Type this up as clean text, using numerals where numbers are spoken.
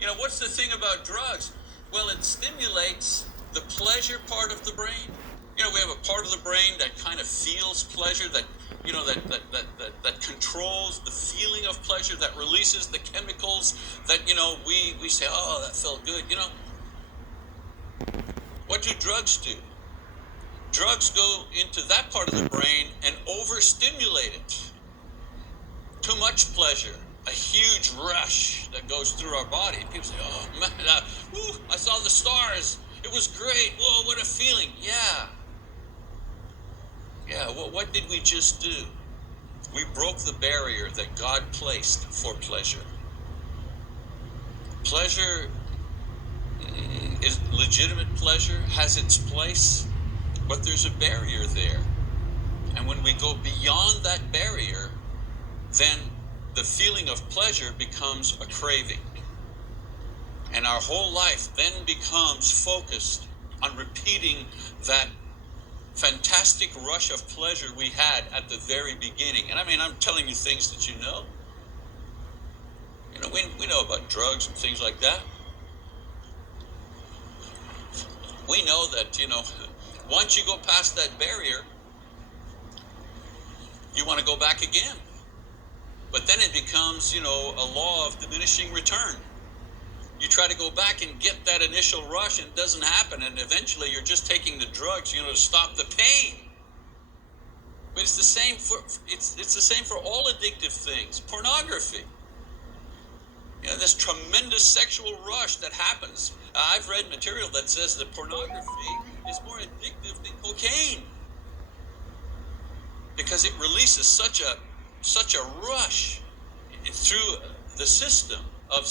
You know, what's the thing about drugs? Well, it stimulates the pleasure part of the brain. You know, we have a part of the brain that kind of feels pleasure, that that controls the feeling of pleasure, that releases the chemicals that, we say, oh, that felt good. What do drugs do? Drugs go into that part of the brain and overstimulate it. Too much pleasure, a huge rush that goes through our body. People say, oh man, I saw the stars. It was great. Whoa, what a feeling. Yeah. What did we just do? We broke the barrier that God placed for pleasure. Pleasure is legitimate pleasure, has its place, but there's a barrier there. And when we go beyond that barrier, then the feeling of pleasure becomes a craving. And our whole life then becomes focused on repeating that fantastic rush of pleasure we had at the very beginning. And I mean, I'm telling you things that you know. We know about drugs and things like that. We know that, once you go past that barrier, you want to go back again. But then it becomes, a law of diminishing return. You try to go back and get that initial rush and it doesn't happen, and eventually you're just taking the drugs, to stop the pain. But it's the same for all addictive things. Pornography. This tremendous sexual rush that happens. I've read material that says that pornography is more addictive than cocaine because it releases such a rush through the system of